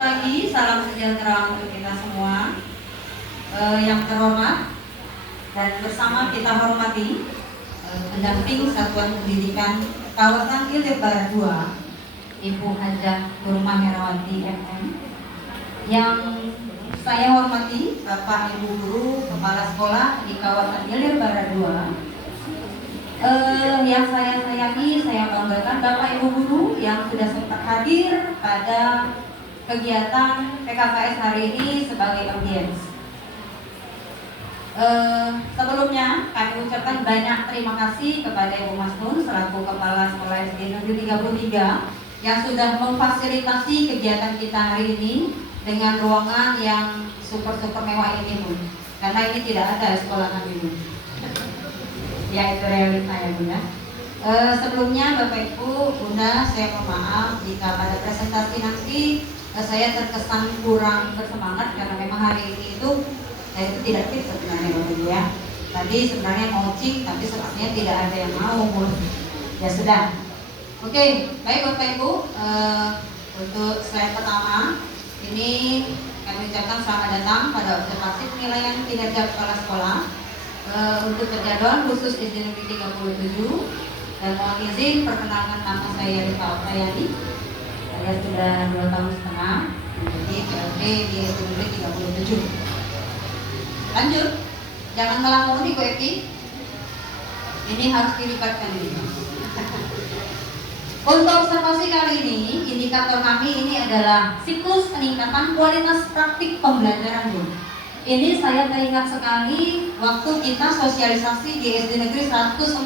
Pagi, salam sejahtera untuk kita semua. Yang terhormat dan bersama kita hormati pendamping Satuan Pendidikan Kawasan Ilir Barat 2, Ibu Hajah Nurmah Herawati MM. Yang saya hormati Bapak Ibu Guru Kepala Sekolah di Kawasan Ilir Barat 2. Yang saya sayangi, saya banggakan Bapak Ibu Guru yang sudah sempat hadir pada kegiatan PKKS hari ini sebagai audiens. Sebelumnya kami ucapkan banyak terima kasih kepada Ibu Mas Nun selaku Kepala Sekolah SD Negeri 33 yang sudah memfasilitasi kegiatan kita hari ini dengan ruangan yang super mewah ini, Bu. Karena ini tidak ada sekolah kami, Bu. Ya, itu realita ya, Bunda. Sebelumnya Bapak Ibu, Bunda, saya mohon maaf jika pada presentasi nanti saya terkesan kurang bersemangat karena memang hari ini saya itu tidak fit sebenarnya, Bapak Ibu ya. Tadi sebenarnya mau cik, tapi sepertinya tidak ada yang mau, Bu. Ya sudah. Oke, baik Bapak Ibu, untuk slide pertama ini kami ucapkan selamat datang pada observasi penilaian kinerja kepala sekolah untuk terjadwal khusus SD Negeri 37. Dan mohon izin perkenalkan nama saya Rika Oktayani. Saya sudah 2 tahun setengah menjadi PLT di SD Negeri 37. Lanjut, jangan ngelamuni Bu Evi. Ini harus dilibatkan ini. Untuk observasi kali ini, indikator kami ini adalah siklus peningkatan kualitas praktik pembelajaran, Bu. Ini saya teringat sekali waktu kita sosialisasi di SD Negeri 141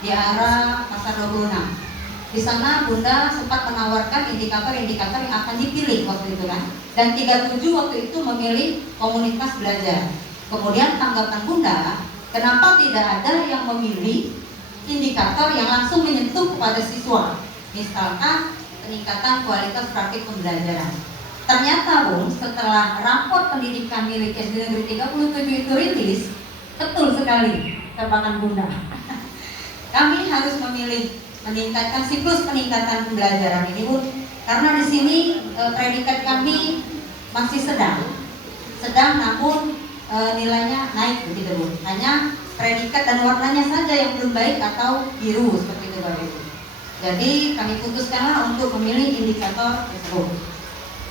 di arah Pasar 26. Di sana Bunda sempat menawarkan indikator-indikator yang akan dipilih waktu itu kan. Dan 37 waktu itu memilih komunitas belajar. Kemudian tanggapan Bunda, kenapa tidak ada yang memilih indikator yang langsung menyentuh kepada siswa, misalkan peningkatan kualitas praktik pembelajaran. Ternyata, Bung, setelah raport pendidikan milik SD Negeri 37 itu rilis, betul sekali tebakan Bunda. Kami harus memilih meningkatkan siklus peningkatan pembelajaran ini, Bu, karena di sini predikat kami masih sedang namun nilainya naik begitu, Bu. Hanya predikat dan warnanya saja yang belum baik atau biru seperti itu, Bapak Ibu. Jadi kami putuskanlah untuk memilih indikator tersebut.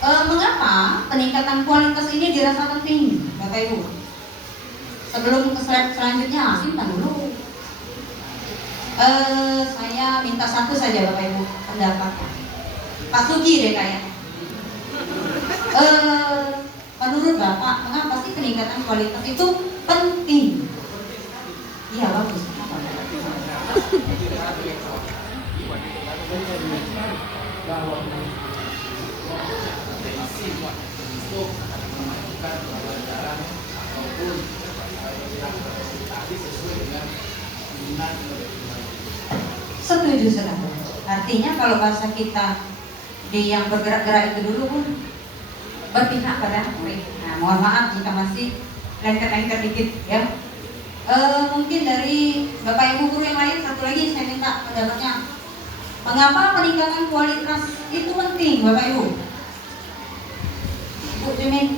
Mengapa peningkatan kualitas ini dirasa penting, Bapak Ibu? Sebelum ke slide selanjutnya, simpan dulu. Saya minta satu saja Bapak Ibu pendapatnya. Pak Sugi deh kayaknya. Menurut Bapak, mengapa sih peningkatan kualitas itu penting? Iya, bagus. Setuju sekali. Artinya kalau bahasa kita di yang bergerak-gerak itu dulu, pun berpihak pada murid. Nah, mohon maaf jika masih lengket-lengket dikit ya. Mungkin dari Bapak Ibu guru yang lain satu lagi saya minta pendapatnya. Mengapa peningkatan kualitas itu penting, Bapak Ibu? Bu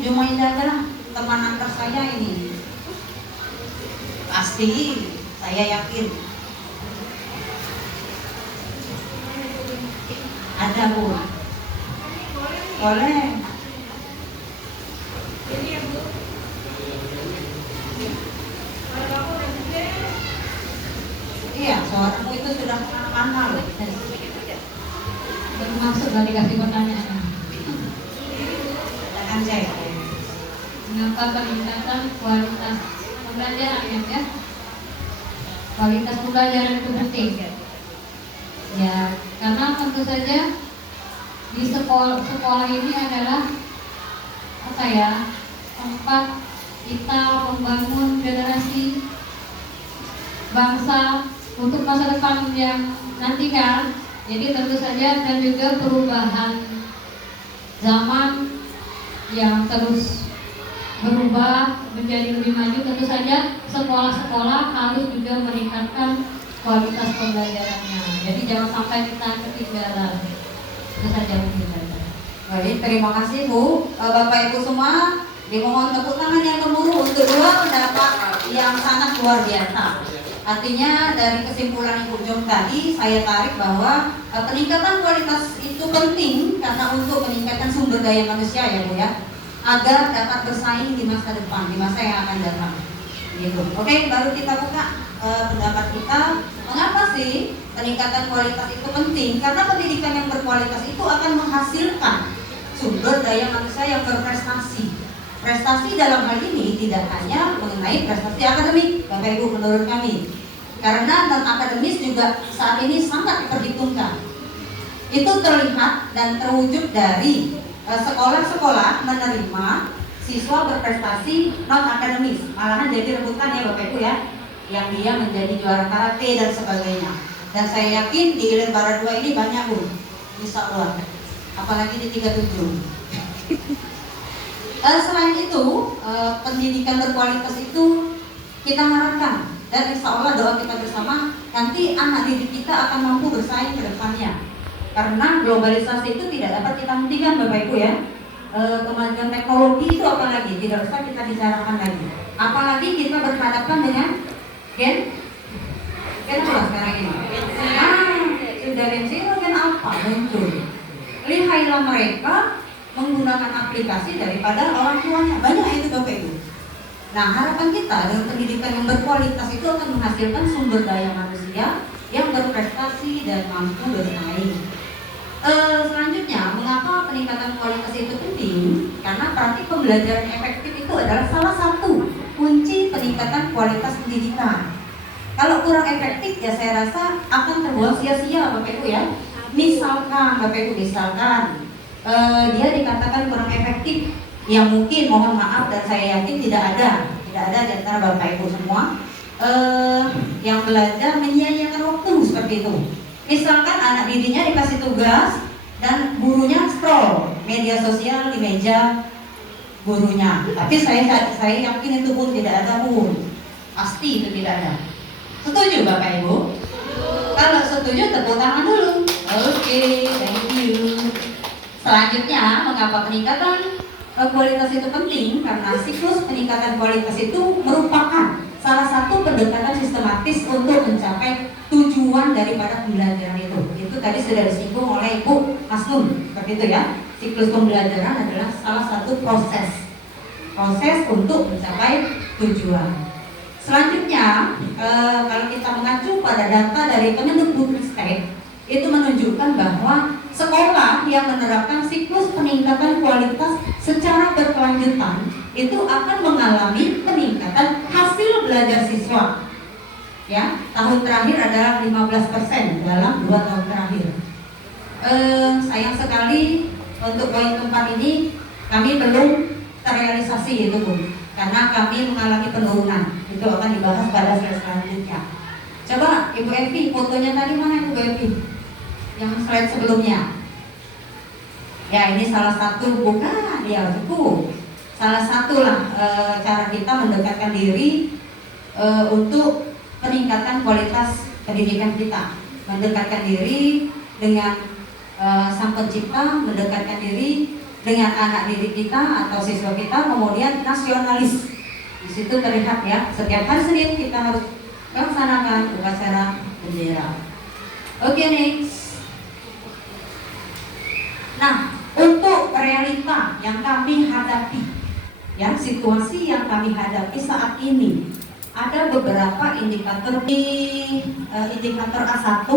Jumaindah adalah teman antar saya ini. Pasti, saya yakin. Ada, Bu. Boleh. Iya, suaramu itu sudah mana loh. Baru masuk gak dikasih pertanyaan. Anjay. Mengapa peningkatan kualitas pembelajaran ya? Kualitas pembelajaran itu penting. Ya, karena tentu saja di sekolah ini adalah tempat kita membangun generasi bangsa untuk masa depan yang nanti kan. Jadi tentu saja dan juga perubahan zaman yang terus berubah menjadi lebih maju, tentu saja sekolah-sekolah harus juga meningkatkan kualitas pembelajarannya. Jadi jangan sampai kita ketinggalan. Itu saja mungkin. Baik, terima kasih Bu. Bapak Ibu semua, dimohon tepuk tangan yang gemuruh untuk dua pendapat yang sangat luar biasa. Artinya dari kesimpulan Ibu Jom tadi, saya tarik bahwa peningkatan kualitas itu penting karena untuk meningkatkan sumber daya manusia ya Bu ya, agar dapat bersaing di masa depan, di masa yang akan datang. Gitu. Oke, baru kita buka pendapat kita. Mengapa sih peningkatan kualitas itu penting? Karena pendidikan yang berkualitas itu akan menghasilkan sumber daya manusia yang berprestasi. Prestasi dalam hal ini tidak hanya mengenai prestasi akademik, Bapak Ibu, menurut kami. Karena non akademis juga saat ini sangat diperhitungkan. Itu terlihat dan terwujud dari sekolah-sekolah menerima siswa berprestasi non akademis, malahan jadi rebutan ya Bapak Ibu ya, yang dia menjadi juara karate dan sebagainya. Dan saya yakin di Ilir Barat 2 ini banyak Bu, insya Allah, apalagi di 37. Selain itu, pendidikan berkualitas itu kita harapkan, dan insya Allah doa kita bersama, nanti anak didik kita akan mampu bersaing ke depannya. Karena globalisasi itu tidak dapat kita hentikan Bapak Ibu ya. Kemajuan teknologi itu apalagi tidak usah kita bicarakan lagi. Apalagi kita berhadapan dengan gen apa sekarang ini? Sudah gen zero, gen apa muncul? Lihailah mereka menggunakan aplikasi daripada orang tuanya. Banyak itu Bapak Ibu. Nah, harapan kita dengan pendidikan yang berkualitas itu akan menghasilkan sumber daya manusia yang berprestasi dan mampu bersaing. Selanjutnya, mengapa peningkatan kualitas itu penting? Karena praktik pembelajaran efektif itu adalah salah satu kunci peningkatan kualitas pendidikan. Kalau kurang efektif ya saya rasa akan terbuang sia-sia Bapak Ibu ya. Misalkan Bapak Ibu, dia dikatakan kurang efektif, yang mungkin mohon maaf dan saya yakin tidak ada di antara Bapak Ibu semua yang belajar menyia-nyiakan waktu seperti itu. Misalkan anak didiknya dikasih tugas dan gurunya scroll media sosial di meja gurunya. Tapi saya yakin itu pun tidak ada pun. Pasti itu tidak ada. Setuju Bapak Ibu? Kalau setuju tepuk tangan dulu. Oke, thank you. Selanjutnya, mengapa peningkatan kualitas itu penting? Karena siklus peningkatan kualitas itu merupakan salah satu pendekatan sistematis untuk mencapai tujuan daripada pembelajaran itu. Itu tadi sudah disinggung oleh Ibu Masnun, seperti itu ya. Siklus pembelajaran adalah salah satu proses untuk mencapai tujuan. Selanjutnya, kalau kita mengacu pada data dari Kemendikbudristek, itu menunjukkan bahwa sekolah yang menerapkan siklus peningkatan kualitas secara berkelanjutan itu akan mengalami peningkatan hasil belajar siswa. Ya, tahun terakhir adalah 15% dalam 2 tahun terakhir. Sayang sekali untuk poin keempat ini kami belum terrealisasi itu Bu, karena kami mengalami penurunan. Itu akan dibahas pada slide selanjutnya. Coba Ibu Evi, fotonya tadi mana Ibu Evi? Yang slide sebelumnya. Ya, ini salah satu, bukan ya itu salah satu lah cara kita mendekatkan diri untuk peningkatan kualitas pendidikan kita, mendekatkan diri dengan Sang Pencipta, mendekatkan diri dengan anak didik kita atau siswa kita, kemudian nasionalis. Di situ terlihat ya, setiap hari Senin kita harus melaksanakan upacara bendera. Oke, next. Nah, untuk realita yang kami hadapi, ya, situasi yang kami hadapi saat ini, ada beberapa indikator. Di indikator A1,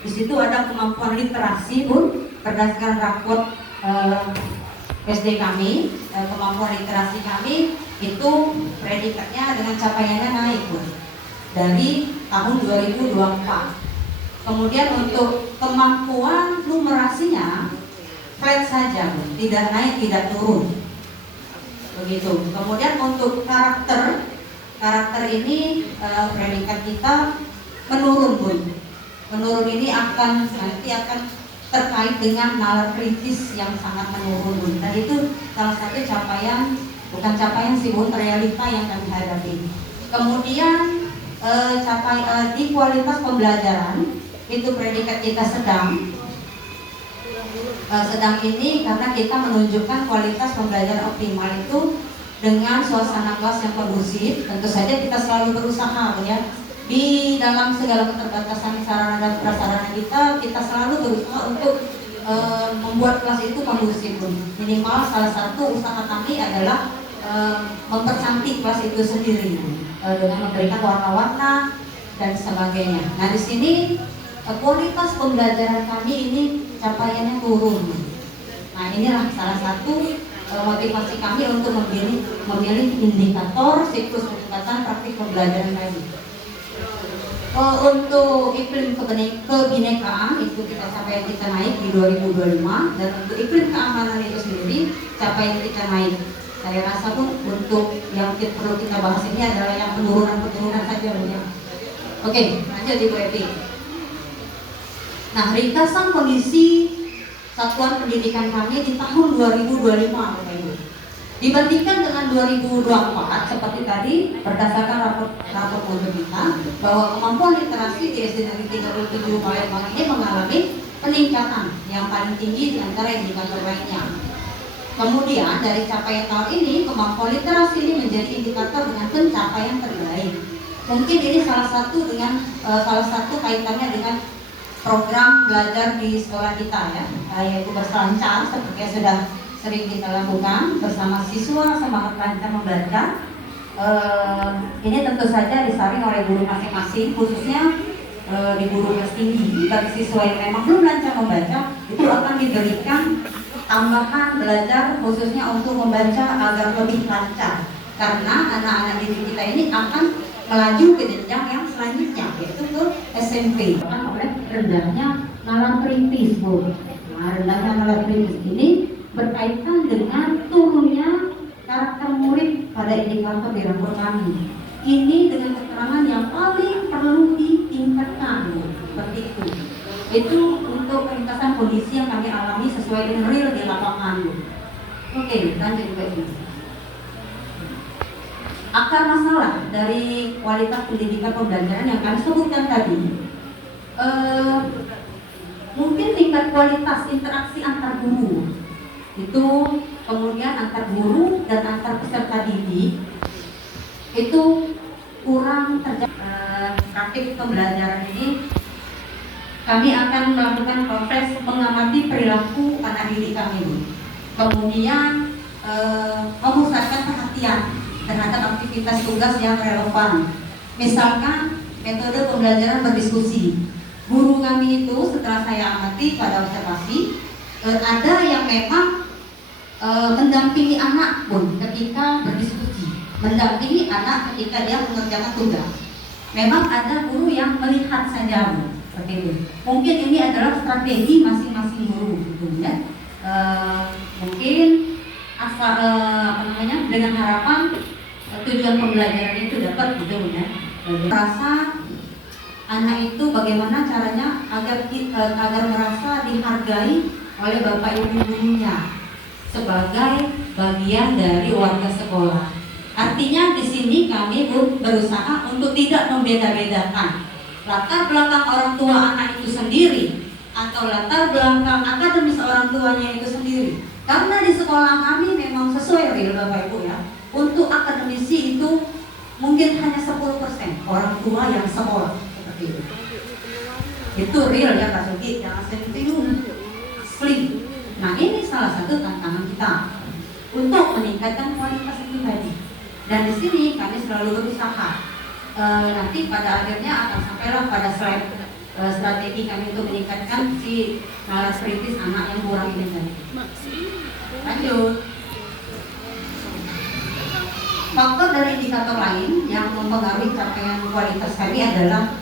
di situ ada kemampuan literasi Bu, berdasarkan raport SD kami, kemampuan literasi kami itu predikatnya dengan capaiannya naik Bu, dari tahun 2024. Kemudian untuk kemampuan numerasinya flat saja Bu, tidak naik tidak turun, begitu. Kemudian untuk karakter ini predikat kita menurun Bu. Menurun ini nanti akan terkait dengan nalar kritis yang sangat menurun Bu. Dan itu salah satu capaian, bukan capaian sih Bu, realita yang kami hadapi. Kemudian di kualitas pembelajaran itu predikat kita sedang. sedang ini karena kita menunjukkan kualitas pembelajaran optimal itu dengan suasana kelas yang kondusif. Tentu saja kita selalu berusaha ya, di dalam segala keterbatasan sarana dan prasarana kita selalu berusaha untuk membuat kelas itu kondusif. Minimal salah satu usaha kami adalah mempercantik kelas itu sendiri dengan memberikan warna-warna dan sebagainya. Nah, di sini kualitas pembelajaran kami ini capaiannya turun. Nah, inilah salah satu motivasi kami untuk memilih indikator siklus peningkatan praktik pembelajaran tadi. Untuk iklim kebinekaan itu capaian kita naik di 2025, dan untuk iklim keamanan itu sendiri capaian kita naik. Saya rasa pun untuk yang perlu kita bahas ini adalah yang penurunan saja ya. Oke, lanjut Ibu Evi. Nah, ringkasan kondisi satuan pendidikan kami di tahun 2025 Bapak Ibu. Dibandingkan dengan 2024 seperti tadi berdasarkan rapor mutu kita bahwa kemampuan literasi di SD Negeri 37 Palembang ini mengalami peningkatan yang paling tinggi di antara indikator lainnya. Kemudian dari capaian tahun ini kemampuan literasi ini menjadi indikator dengan pencapaian terbaik. Mungkin ini salah satu kaitannya dengan program belajar di sekolah kita ya, yaitu berselancar seperti yang sudah sering kita lakukan bersama siswa semangat lancar membaca. Ini tentu saja disaring oleh guru masing-masing, khususnya di guru kelas tinggi. Bagi siswa yang memang belum lancar membaca, itu akan diberikan tambahan belajar khususnya untuk membaca agar lebih lancar, karena anak-anak didik kita ini akan melaju ke jenjang yang selanjutnya, yaitu ke SMP. Bahkan oleh rendahnya nalar perintis, Bu. Nah, rendahnya nalar perintis ini berkaitan dengan turunnya karakter murid pada indikator di rapor kami. Ini dengan keterangan yang paling perlu ditingkatkan, Bu. Seperti itu. Itu untuk ringkasan kondisi yang kami alami sesuai dengan real di lapangan, Bu. Oke, lanjut ke ini. Akar masalah dari kualitas pendidikan pembelajaran yang kami sebutkan tadi, mungkin tingkat kualitas interaksi antar guru itu, kemudian antar guru dan antar peserta didik itu kurang terjadi. Praktik pembelajaran ini kami akan melakukan proses mengamati perilaku anak didik kami, kemudian memusatkan perhatian terhadap aktivitas tugas yang relevan. Misalkan metode pembelajaran berdiskusi. Guru kami itu setelah saya amati pada observasi, ada yang memang mendampingi anak pun ketika berdiskusi, mendampingi anak ketika dia mengerjakan tugas. Memang ada guru yang melihat saja, seperti itu. Mungkin ini adalah strategi masing-masing guru, gitu ya. Mungkin asal dengan harapan tujuan pembelajaran itu dapat, gitu ya. Rasa anak itu bagaimana caranya agar merasa dihargai oleh bapak ibu gurunya sebagai bagian dari warga sekolah. Artinya di sini kami berusaha untuk tidak membeda-bedakan latar belakang orang tua anak itu sendiri atau latar belakang akademis orang tuanya itu sendiri. Karena di sekolah kami memang sesuai real Bapak Ibu ya, untuk akademisi itu mungkin hanya 10% orang tua yang sekolah seperti itu. Itu real ya Kak Sugi, jangan sentiung asli. Nah, ini salah satu tantangan kita untuk meningkatkan kualitas itu tadi. Dan di sini kami selalu berusaha. Nanti pada akhirnya akan sampailah pada slide strategi kami untuk meningkatkan si nalar kritis anak yang kurang ini tadi. Lanjut. Faktor dari indikator lain yang mempengaruhi capaian kualitas kami adalah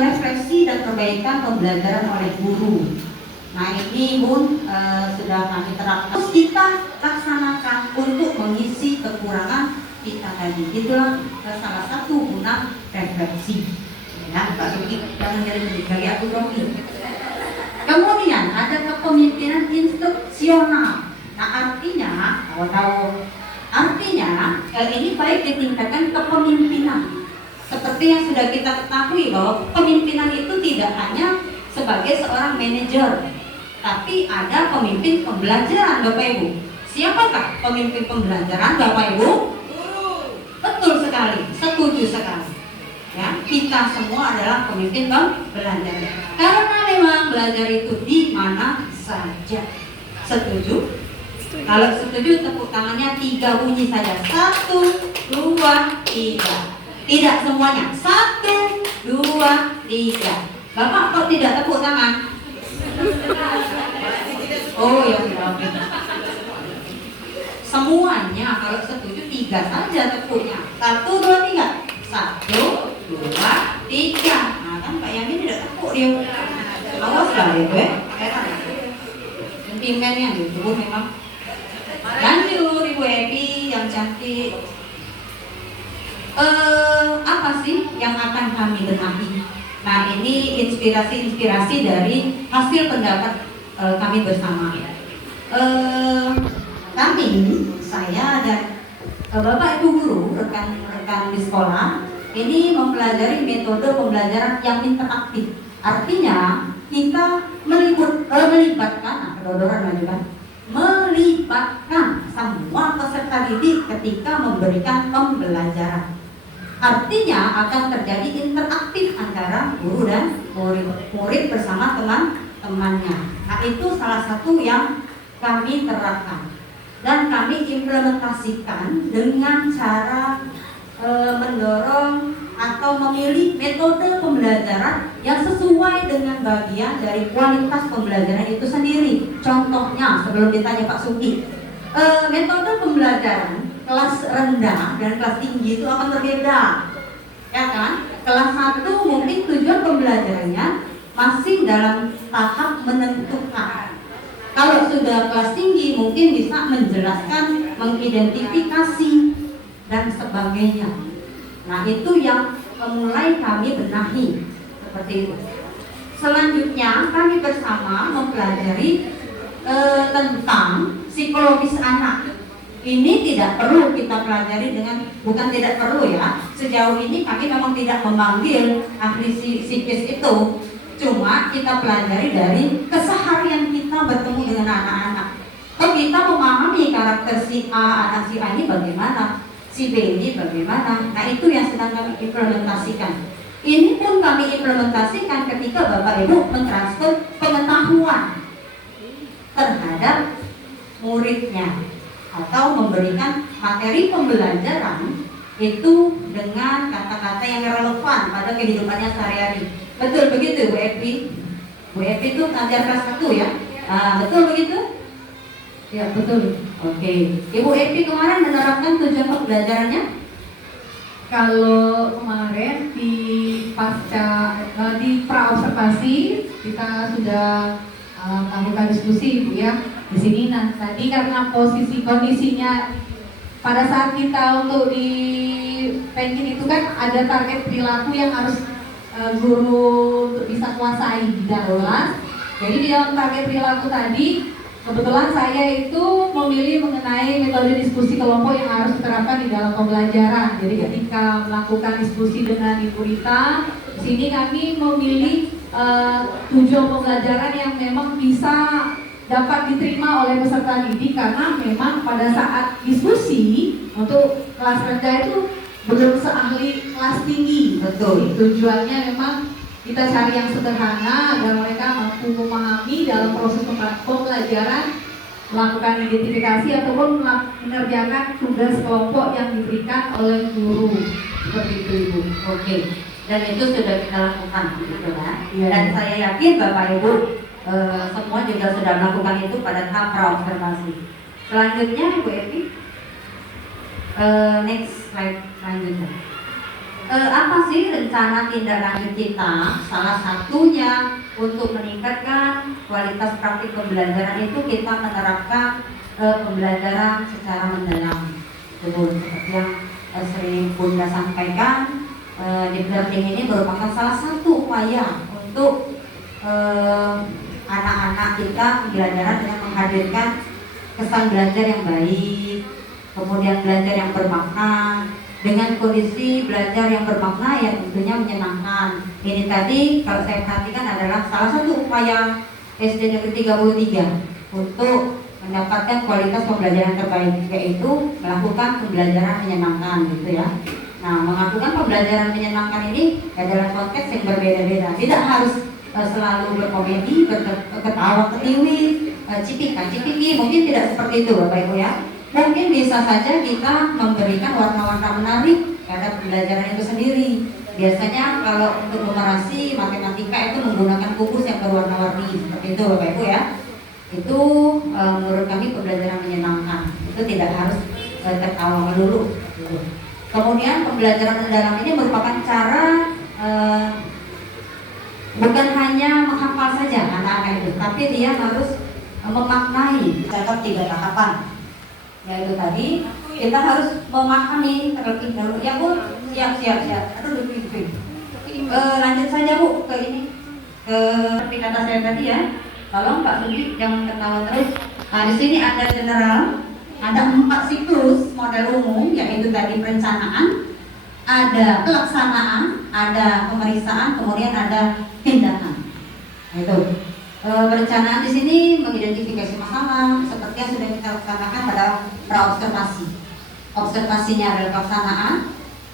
refleksi dan perbaikan pembelajaran oleh guru. Nah, ini pun sudah kami terapkan. Terus kita laksanakan untuk mengisi kekurangan kita tadi. Itulah salah satu guna refleksi. Ya, Pak Suki, jangan jadi gaya aku dong. Kemudian ada kepemimpinan instruksional. Nah, artinya, ini baik ditingkatkan kepemimpinan. Seperti yang sudah kita ketahui bahwa kepemimpinan itu tidak hanya sebagai seorang manajer, tapi ada pemimpin pembelajaran Bapak Ibu. Siapakah pemimpin pembelajaran Bapak Ibu? Guru. Betul sekali, setuju sekali. Ya, kita semua adalah pemimpin pembelajaran. Karena memang belajar itu di mana saja. Setuju? Kalau setuju tepuk tangannya 3 bunyi saja. 1, 2, 3. Tidak semuanya. 1, 2, 3. Bapak kok tidak tepuk tangan? Oh ya sudah, oke. Semuanya kalau setuju 3 saja tepuknya. 1, 2, 3. 1, 2, 3. Nah kan Pak Yamin tidak tepuk dia. Awas lah ya, heran. Sentimennya gitu memang. Lanjut Ibu Epi yang cantik. Apa sih yang akan kami benahi? Nah ini inspirasi dari hasil pendapat kami bersama. Kami, saya dan Bapak Ibu guru, rekan-rekan di sekolah ini mempelajari metode pembelajaran yang interaktif. Artinya kita melibatkan, melibatkan semua peserta didik ketika memberikan pembelajaran. Artinya akan terjadi interaktif antara guru dan murid bersama teman-temannya. Nah itu salah satu yang kami terapkan dan kami implementasikan dengan cara mendorong atau memilih metode pembelajaran yang sesuai dengan bagian dari kualitas pembelajaran itu sendiri. Contohnya, sebelum ditanya Pak Suki, metode pembelajaran kelas rendah dan kelas tinggi itu akan berbeda, ya kan? Kelas 1 mungkin tujuan pembelajarannya masih dalam tahap menentukan. Kalau sudah kelas tinggi mungkin bisa menjelaskan, mengidentifikasi dan sebagainya. Nah itu yang mulai kami benahi seperti itu. Selanjutnya kami bersama mempelajari tentang psikologis anak. Ini tidak perlu kita pelajari bukan tidak perlu ya. Sejauh ini kami memang tidak memanggil ahli psikis itu. Cuma kita pelajari dari keseharian kita bertemu dengan anak-anak. Kalau kita memahami karakter si A, anak si A ini bagaimana, si B ini bagaimana. Nah itu yang sedang kami implementasikan. Ini pun kami implementasikan ketika Bapak Ibu mentransfer pengetahuan terhadap muridnya atau memberikan materi pembelajaran itu dengan kata-kata yang relevan pada kehidupannya sehari-hari. Betul begitu Bu Epi? Bu Epi itu ngajar kelas 1 ya? Betul begitu? Ya betul. Oke. Ibu Epi kemarin menerapkan tujuan pembelajarannya? Kalau kemarin di pra-observasi kita sudah melakukan diskusi Bu ya di sini. Nah tadi karena kondisinya pada saat kita untuk di pengen itu kan ada target perilaku yang harus guru untuk bisa kuasai di dalam kelas. Jadi di dalam target perilaku tadi kebetulan saya itu memilih mengenai metode diskusi kelompok yang harus diterapkan di dalam pembelajaran. Jadi ketika melakukan diskusi dengan Ibu Rita, di sini kami memilih tujuan pembelajaran yang memang bisa dapat diterima oleh peserta didik karena memang pada saat diskusi untuk kelas rendah itu belum seahli kelas tinggi. Betul. Tujuannya memang kita cari yang sederhana agar mereka mampu memahami dalam proses pembelajaran, melakukan identifikasi ataupun mengerjakan tugas kelompok yang diberikan oleh guru. Seperti itu Ibu. Oke. Dan itu sudah kita lakukan, gitu kan? Ya. Dan saya yakin Bapak Ibu semua juga sudah melakukan itu pada tahap pra-observasi. Selanjutnya Ibu Epi, next slide selanjutnya. Apa sih rencana tindak lanjut kita? Salah satunya untuk meningkatkan kualitas praktik pembelajaran itu kita menerapkan pembelajaran secara mendalam. Seperti yang sering Bunda sampaikan, deep learning ini merupakan salah satu upaya untuk anak-anak kita pembelajaran dengan menghadirkan kesan belajar yang baik, kemudian belajar yang bermakna, dengan kondisi belajar yang bermakna yang tentunya menyenangkan. Ini tadi kalau saya perhatikan adalah salah satu upaya SD Negeri 33 untuk mendapatkan kualitas pembelajaran terbaik, yaitu melakukan pembelajaran menyenangkan gitu ya. Nah, melakukan pembelajaran menyenangkan ini adalah konteks yang berbeda-beda. Tidak harus selalu berkomedi, ketawa ketiwi, cipika-cipiki, mungkin tidak seperti itu Bapak Ibu ya. Mungkin bisa saja kita memberikan warna-warna menarik pada pembelajaran itu sendiri. Biasanya kalau untuk numerasi matematika itu menggunakan buku yang berwarna-warni seperti itu Bapak Ibu ya. Itu menurut kami pembelajaran menyenangkan. Itu tidak harus tertawa melulu. Kemudian pembelajaran mendalam ini merupakan cara bukan hanya menghafal saja anak-anak itu, tapi dia harus memaknai. Catat 3 tahapan. Yaitu tadi kita harus memahami terlebih dahulu. Ya Bu, siap. Aduh, lebih. Lanjut saja Bu ke ini. Seperti kata saya tadi ya. Tolong Pak Sugi jangan ketawa terus. Nah, di sini ada general, ada 4 siklus model umum, yaitu tadi perencanaan, ada pelaksanaan, ada pemeriksaan, kemudian ada tindakan. Itu perencanaan di sini mengidentifikasi masalah seperti yang sudah kita laksanakan pada praobservasi. Observasinya adalah pelaksanaan,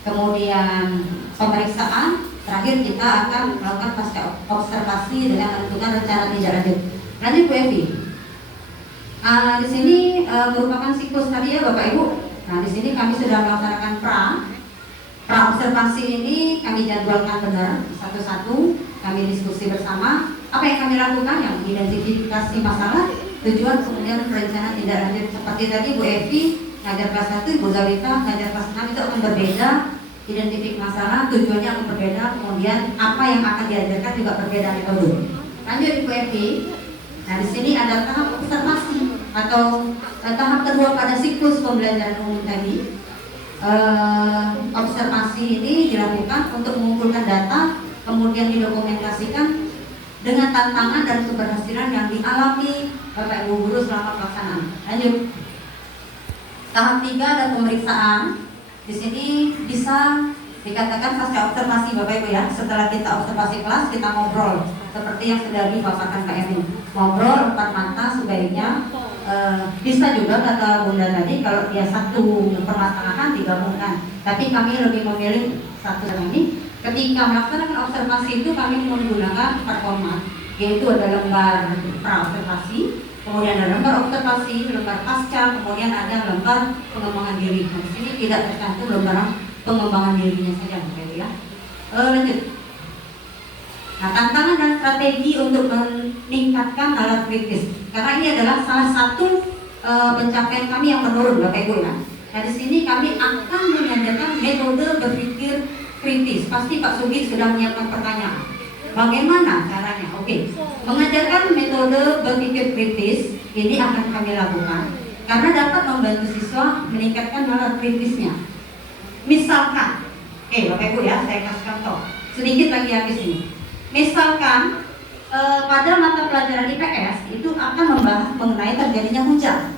kemudian pemeriksaan. Terakhir kita akan melakukan pasca observasi dengan menentukan rencana tindak lanjut. Lanjut Bu Evi. Di sini merupakan siklus tadi ya Bapak Ibu. Nah, di sini kami sudah melaksanakan pra observasi ini kami jadwalkan benar satu-satu, kami diskusi bersama. Apa yang kami lakukan? Yang identifikasi masalah, tujuan, kemudian rencana tindak lanjut. Seperti tadi Bu Evi ngajar kelas 1, Bu Zalita ngajar kelas 6 itu akan berbeda. Identifikasi masalah, tujuannya akan berbeda, kemudian apa yang akan diajarkan juga berbeda metode. Lanjut Ibu Evi. Nah, di sini ada tahap observasi atau tahap kedua pada siklus pembelajaran umum tadi. Observasi ini dilakukan untuk mengumpulkan data, kemudian didokumentasikan dengan tantangan dan keberhasilan yang dialami Bapak Ibu guru selama pelaksanaan. Lanjut. Tahap 3 ada pemeriksaan. Di sini bisa dikatakan pasca observasi Bapak Ibu ya. Setelah kita observasi kelas, kita ngobrol seperti yang sudah dipaparkan Pak Emin. Ngobrol 4 mata sebaiknya. Bisa juga kata Bunda tadi kalau dia satu permasalahan digabungkan. Tapi kami lebih memilih satu yang ini. Ketika melaksanakan observasi itu kami menggunakan 4 format, yaitu ada lembar pra-observasi, kemudian ada lembar observasi, lembar pasca, kemudian ada lembar pengembangan diri. Nah, di sini tidak tercantum lembar pengembangan dirinya saja, ya. Lanjut. Nah, tantangan dan strategi untuk meningkatkan nalar kritis, karena ini adalah salah satu pencapaian kami yang menurun, Bapak Ibu ya. Nah, di sini kami akan mengajarkan metode berpikir kritis. Pasti Pak Sugi sudah menyiapkan pertanyaan. Bagaimana caranya? Oke. Mengajarkan metode berpikir kritis ini akan kami lakukan karena dapat membantu siswa meningkatkan nalar kritisnya. Misalkan, Bapak Ibu ya, saya kasih contoh sedikit lagi habis ini. Misalkan pada mata pelajaran IPS itu akan membahas mengenai terjadinya hujan.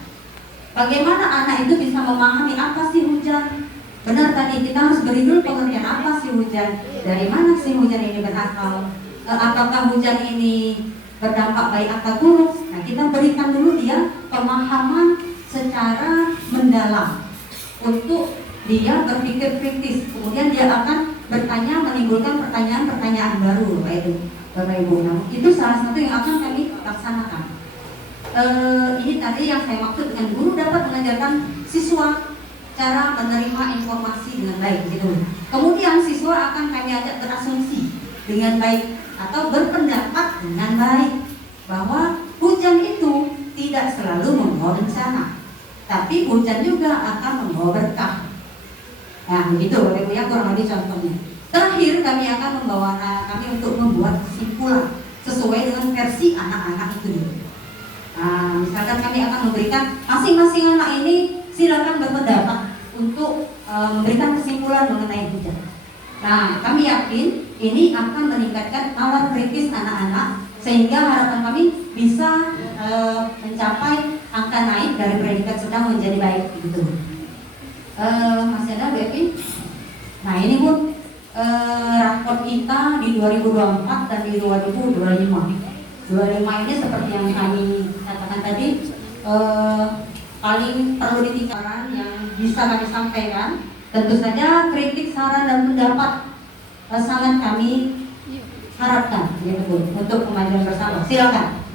Bagaimana anak itu bisa memahami apa sih hujan? Benar tadi kita harus beri dulu pengertian apa sih hujan, dari mana sih hujan ini berasal, apakah hujan ini berdampak baik atau buruk. Nah, kita berikan dulu dia pemahaman secara mendalam untuk dia berpikir kritis. Kemudian dia akan bertanya, menimbulkan pertanyaan-pertanyaan baru, Bapak Ibu. Nah, itu salah satu yang akan kami laksanakan. Ini tadi yang saya maksud dengan guru dapat mengajarkan siswa cara menerima informasi dengan baik, gitu. Kemudian siswa akan kami ajak berasumsi dengan baik atau berpendapat dengan baik bahwa hujan itu tidak selalu membawa bencana, tapi hujan juga akan membawa berkah. Nah, begitu Bapak Ibu ya, kurang lebih contohnya. Terakhir kami akan membawa kami untuk membuat kesimpulan sesuai dengan versi anak-anak itu dulu. Nah, misalkan kami akan memberikan masing-masing anak ini silakan berpendapat untuk memberikan kesimpulan mengenai hujan. Nah, kami yakin ini akan meningkatkan nalar kritis anak-anak sehingga harapan kami bisa mencapai angka naik dari predikat sedang menjadi baik, gitu. Masih ada Bu Evi? Nah, ini Bu rapor kita di 2024 dan di 2025. 25 ini seperti yang kami katakan tadi, paling perlu ditingkatkan yang bisa kami sampaikan. Tentu saja kritik, saran, dan pendapat sangat kami harapkan gitu, Bu, untuk kemajuan bersama. Silakan.